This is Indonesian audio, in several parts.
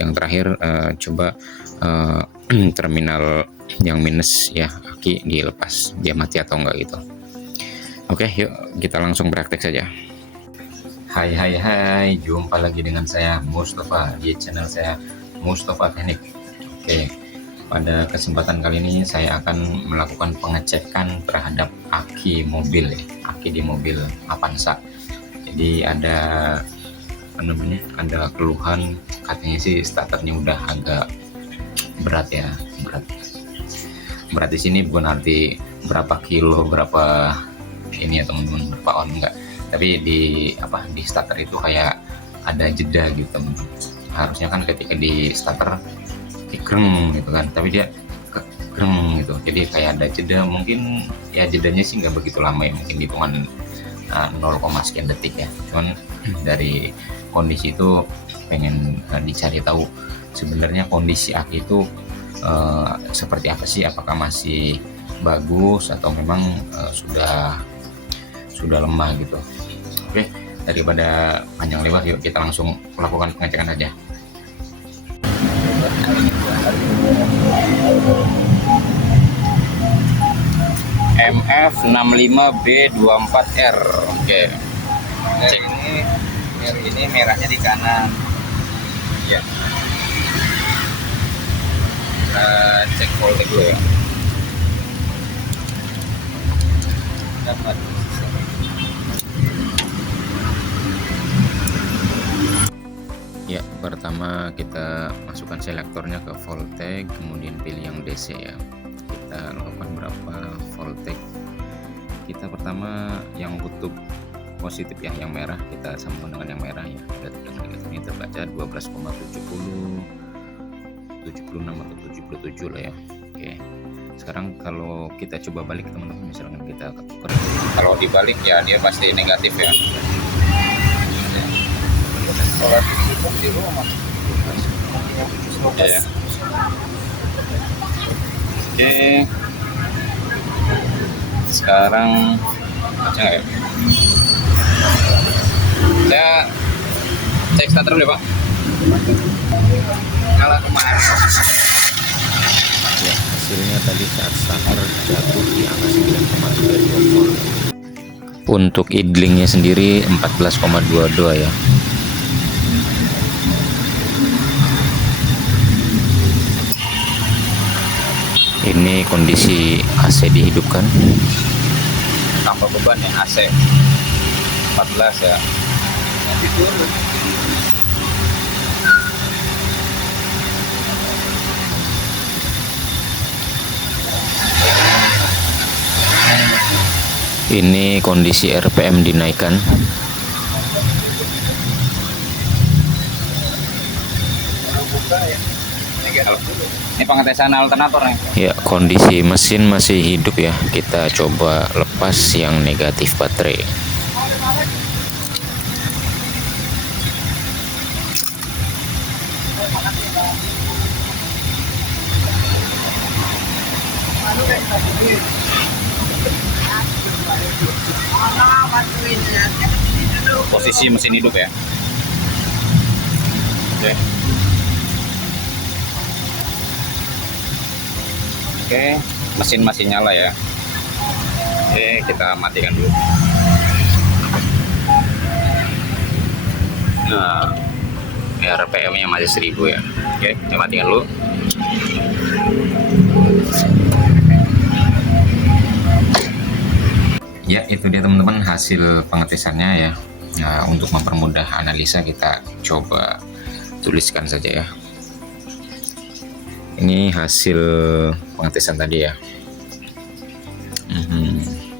Yang terakhir coba terminal yang minus ya, aki dilepas, dia mati atau enggak gitu. Oke, yuk kita langsung praktek saja. Hai, jumpa lagi dengan saya Mustafa di channel saya Mustafa Teknik. Oke, pada kesempatan kali ini saya akan melakukan pengecekan terhadap aki mobil ya, aki di mobil Avanza. Jadi ada ada keluhan, katanya sih starternya udah agak berat ya, berat di sini bukan arti berapa kilo, berapa ini ya teman-teman, berapa on, enggak, tapi di starter itu kayak ada jeda gitu teman-teman. Harusnya kan ketika di starter dikreng gitu kan, tapi dia kekreng gitu, jadi kayak ada jeda. Mungkin ya jedanya sih nggak begitu lama ya, mungkin hitungan 0, sekian detik ya. Cuman dari kondisi itu pengen dicari tahu sebenarnya kondisi aki itu seperti apa sih, apakah masih bagus atau memang sudah lemah gitu. Oke, daripada panjang lebar, yuk kita langsung melakukan pengecekan saja. MF65B24R. Oke. Cek. Ini merahnya di kanan. Ya. Cek voltage dulu ya. Dapat. Ya, pertama kita masukkan selektornya ke voltage, kemudian pilih yang DC ya. Kita lakukan berapa voltage. Kita pertama yang kutub positif ya, yang merah kita sambung dengan yang merah ya. Ini terbaca 12,70, 76 atau 77 lah ya. Oke. Sekarang kalau kita coba balik teman-teman, misalkan kita tukar. Kalau dibalik ya dia pasti negatif ya. Di rumah. Ya. Oke. Sekarang baca nggak ya? Saya cek starter dulu ya, Pak. Kalau kemarin Ya, hasilnya tadi saat starter jatuh di angka 9,32 volt. Untuk idlingnya sendiri 14,22 ya. Ini kondisi AC dihidupkan. tambah beban ya, AC 14 ya. Nanti turun. Ini kondisi RPM dinaikkan. Ini pengetesan alternator nih. Ya, kondisi mesin masih hidup ya. Kita coba lepas yang negatif baterai. Posisi mesin hidup ya. Oke. Oke, mesin masih nyala ya. Oke, kita matikan dulu. Nah, RPM-nya masih 1000 ya. Oke, kita matikan dulu. Ya, itu dia teman-teman hasil pengetesannya ya. Nah, untuk mempermudah analisa kita coba tuliskan saja ya. Ini hasil pengetesan tadi ya.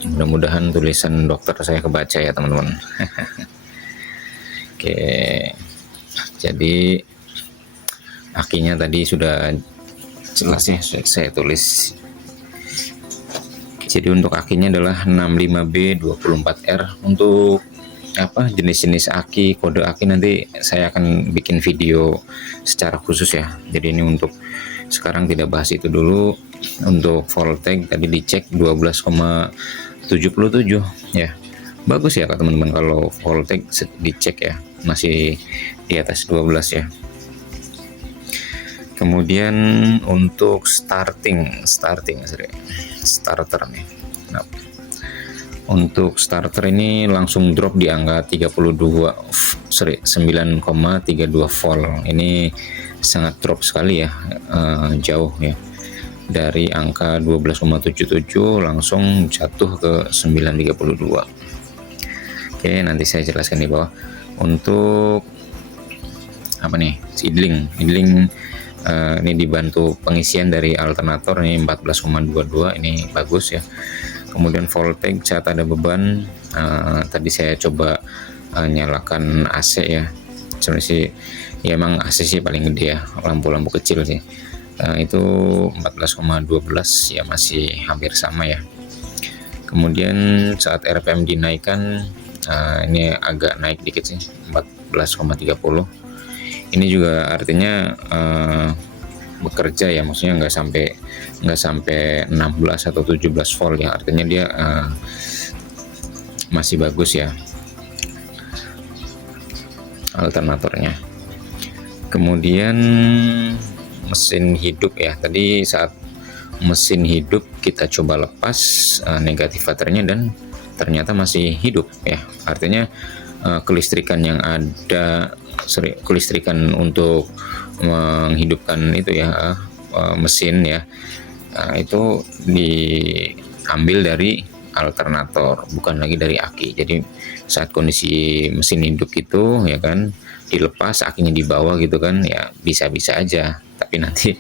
Mudah-mudahan tulisan dokter saya kebaca ya teman-teman. Oke, jadi akinya tadi sudah jelas ya, saya tulis. Jadi untuk akinya adalah 65B24R. Untuk jenis-jenis aki, kode aki nanti saya akan bikin video secara khusus ya. Jadi ini untuk sekarang tidak bahas itu dulu. Untuk voltage tadi dicek 12,77 ya. Bagus ya teman-teman kalau voltage dicek ya, masih di atas 12 ya. Kemudian untuk starter nih. Nah, untuk starter ini langsung drop di angka 9,32 volt. Ini sangat drop sekali ya, jauh ya. Dari angka 12,77 langsung jatuh ke 9,32. Oke, nanti saya jelaskan di bawah. Untuk apa nih, idling ini dibantu pengisian dari alternator ini 14,22, ini bagus ya. Kemudian voltage saat ada beban, tadi saya coba nyalakan AC ya. Sebenarnya sih ya emang AC sih paling gede ya, lampu-lampu kecil sih. Itu 14,12 ya, masih hampir sama ya. Kemudian saat RPM dinaikkan, ini agak naik dikit sih, 14,30. Ini juga artinya bekerja ya, maksudnya nggak sampai 16 atau 17 volt ya, artinya dia masih bagus ya alternatornya. Kemudian mesin hidup ya, tadi saat mesin hidup kita coba lepas negatif baterainya dan ternyata masih hidup ya, artinya kelistrikan yang ada, kelistrikan untuk menghidupkan itu ya, mesin ya, itu diambil dari alternator, bukan lagi dari aki. Jadi saat kondisi mesin hidup itu ya kan, dilepas akinya di bawah gitu kan ya, bisa-bisa aja, tapi nanti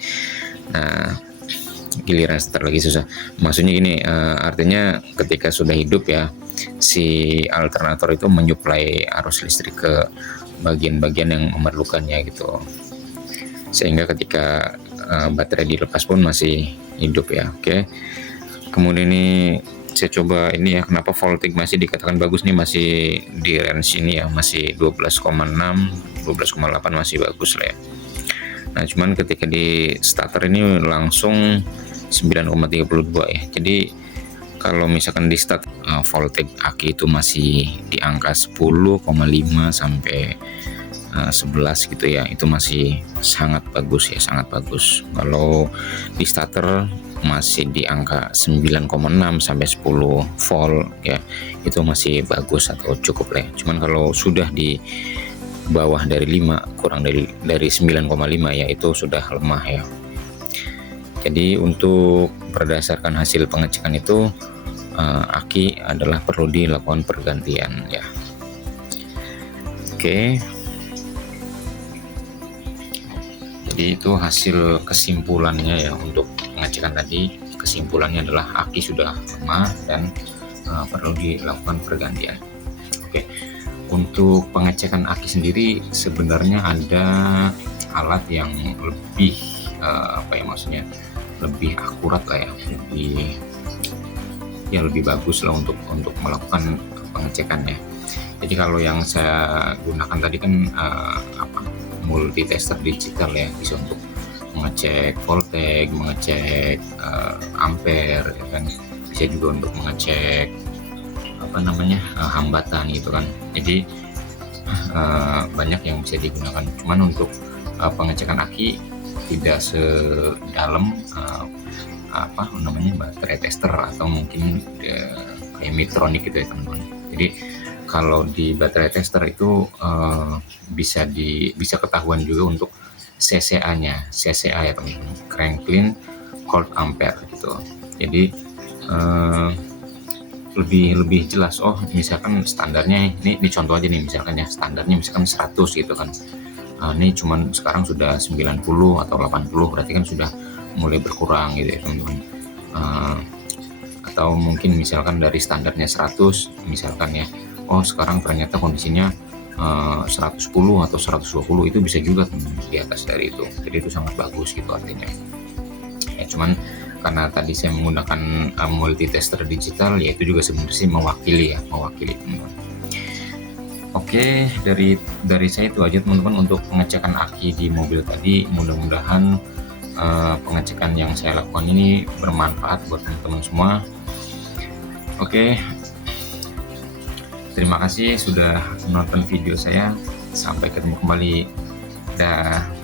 giliran start lagi susah. Maksudnya gini, artinya ketika sudah hidup ya, si alternator itu menyuplai arus listrik ke bagian-bagian yang memerlukannya gitu, sehingga ketika baterai dilepas pun masih hidup ya. Oke, kemudian ini saya coba ini ya, kenapa voltage masih dikatakan bagus nih, masih di range ini ya, masih 12,6 12,8 masih bagus lah ya. Nah cuman ketika di starter ini langsung 9,32 ya, jadi kalau misalkan di start voltage aki itu masih di angka 10,5 sampai 11 gitu ya, itu masih sangat bagus ya, sangat bagus. Kalau di starter masih di angka 9,6 sampai 10 volt ya, itu masih bagus atau cukup lah ya. Cuman kalau sudah di bawah dari 5, kurang dari 9,5 ya, itu sudah lemah ya. Jadi untuk berdasarkan hasil pengecekan itu aki adalah perlu dilakukan pergantian ya. Oke, jadi itu hasil kesimpulannya ya. Untuk pengecekan tadi, kesimpulannya adalah aki sudah lemah dan perlu dilakukan pergantian. Oke, untuk pengecekan aki sendiri sebenarnya ada alat yang lebih maksudnya lebih akurat lah ya, lebih bagus lah untuk melakukan pengecekan ya. Jadi kalau yang saya gunakan tadi kan multitester digital ya, bisa untuk mengecek voltage, mengecek ampere ya kan, bisa juga untuk mengecek hambatan gitu kan. Jadi banyak yang bisa digunakan. Cuman untuk pengecekan aki tidak sedalam baterai tester atau mungkin kayak Medtronic gitu ya teman-teman. Jadi kalau di baterai tester itu bisa ketahuan juga untuk CCA-nya, CCA ya teman-teman, Cranklin Cold Ampere gitu. Jadi lebih jelas. Oh misalkan standarnya ini contoh aja nih, misalkan ya standarnya misalkan 100 gitu kan, ini cuman sekarang sudah 90 atau 80, berarti kan sudah mulai berkurang gitu ya teman-teman. Atau mungkin misalkan dari standarnya 100 misalkan ya, oh sekarang ternyata kondisinya 110 atau 120, itu bisa juga di atas dari itu. Jadi itu sangat bagus gitu artinya ya. Cuman karena tadi saya menggunakan multitester digital, ya itu juga sebenarnya mewakili teman-teman. Oke, dari saya itu aja teman-teman untuk pengecekan aki di mobil tadi. Mudah-mudahan pengecekan yang saya lakukan ini bermanfaat buat teman-teman semua. Oke, terima kasih sudah menonton video saya. Sampai ketemu kembali. Dah.